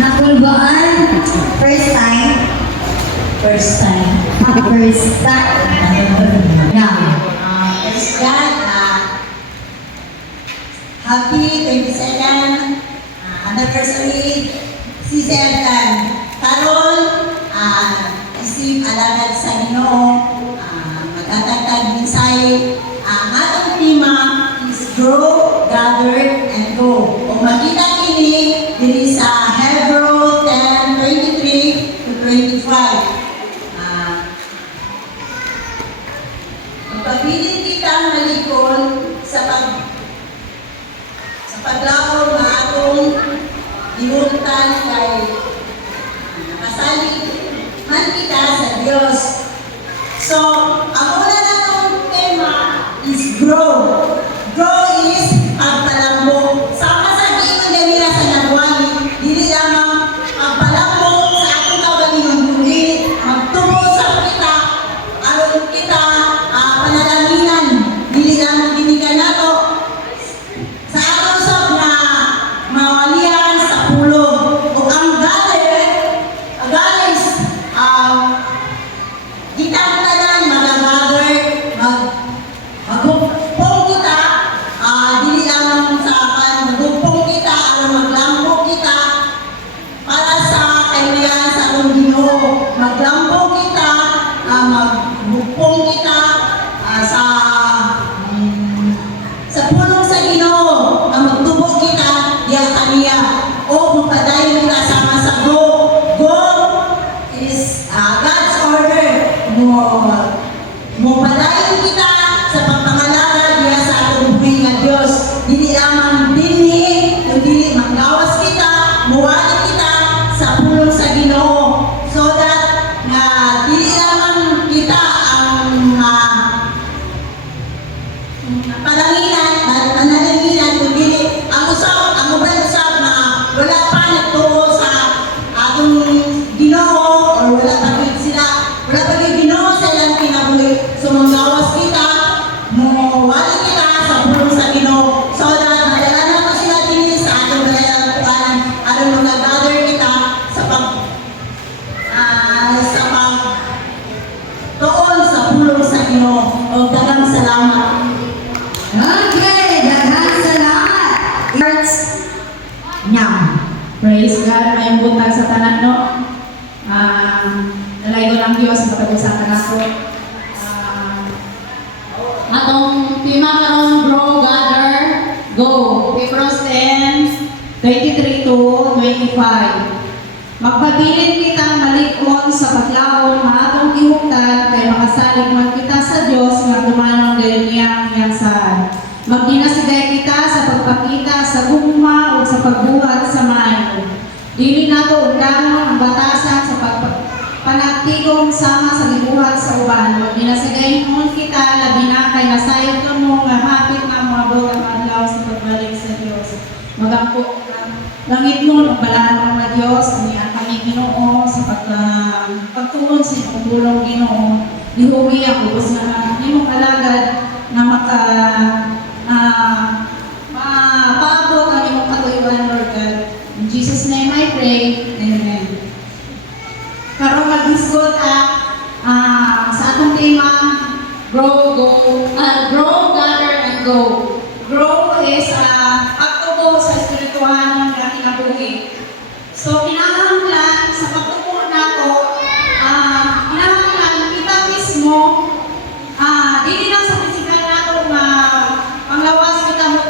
Nakulbaan, first time. First time. First time. Yeah. Praise God. Happy 22nd anniversary season Carol, isip alagad sa Ginoo, magtatagtag minsay. Ang atong tema is grow, gather, and go. Kung makita kini diri sa Hebrew 10:23 to 25. Magpabilin kita malikon sa paglaom nga atong giuntan kay nakasalig man kita sa Dios. So, ang una natong tema is grow. Grow is pagpalambot. Sama sa giingon ganina sa nagwali, dili lamang pagpalambot sa atong kaugalingong buhi, magtubo sa kita, aron kita panalaginan, dili lamang ginigan nato sa atong sab na mawalian sa pulong. O ang guys, kita tanan magagather, magugpong kita, dili lamang sa magugpong kita, aron maglambo kita para sa kaibigan sa atong Ginoo. Maglambo kita, magbugpong kita sa pulong sa Ginoo, ang magtubo kita diya kaniya o magpadayon kita sama sa go. Go is God's order. Mupadayon kita sa pagpangalaga diya sa atong buhi nga Dios. Dili lamang dinhi, kundi manggawas kita, muwali kita sa pulong sa Ginoo, so that na dili lamang kita ang pananalinan, kundi ang ubang usab na wala pa nagtuo sa atong Ginoo, or wala pa gid Ginoo sa ilang kinabuhi. So manggawas kita, mawali kita sa pulong sa Ginoo, so that madala na ko sila dinhi sa atong dalayang tuanan, aron mag-gather kita sa tuon sa pulong sa Ginoo. O daghang salamat. Okay, daghang salamat. Hearts, nyam. Praise God, may butang sa tanan, no? Nalaygo ng Diyos, matag-usapan ako. Atong tema karon, grow, gather, go. Hebrews 10:23 to 25. Magpabilin kitang malikon sa paglaom nga atong gihuptan kay makasalig man kita sa Dios nga tumanong dili niyang saan. Magdinasigay kita sa pagpakita sa gugma o sa pagbuhat sa maayo. Dili nato undang ang batasan sa panagtigom sama sa gibuhat sa uban. Magdinasigay mon kita labi na kay nasayod kamo nga hapit nga moabot ang adlaw sa pagbalik sa Dios. Magampo langit mo ang balahan ng Diyos, ang kami Ginoo sa pagtuon sa pagtulong Ginoo. Dihugi ako sa imong alagad na mapaabot ang imong katuyuan, Lord God. In Jesus' name I pray. Amen. Karong mag-discuss sa atong tema, grow, gather, and go. Grow is pagtubo sa espirituhan ng kinabuhi. So, kinahanglan sa pagtubo nato, kinahanglan kita mismo, dili lang sa pisikal nato na panglawas kita mo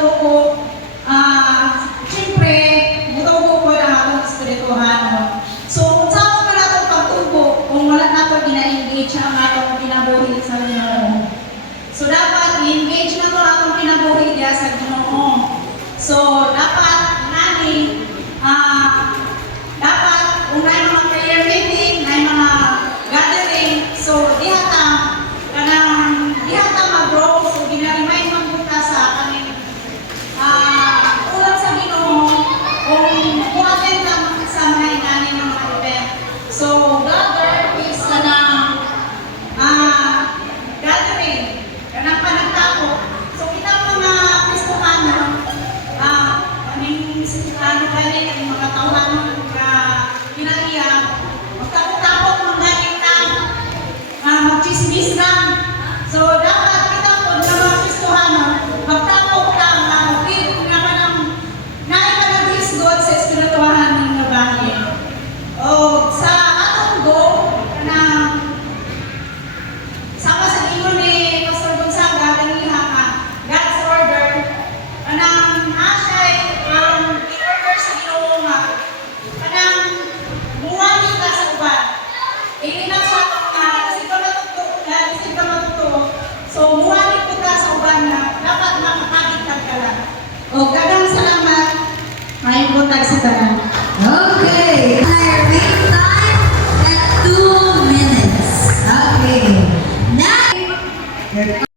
ano galing ang mga tauhan ng kinaiya, magtapok-tapok ng galing na magchismis lang. So, dapat kita po na mga Kristohanon,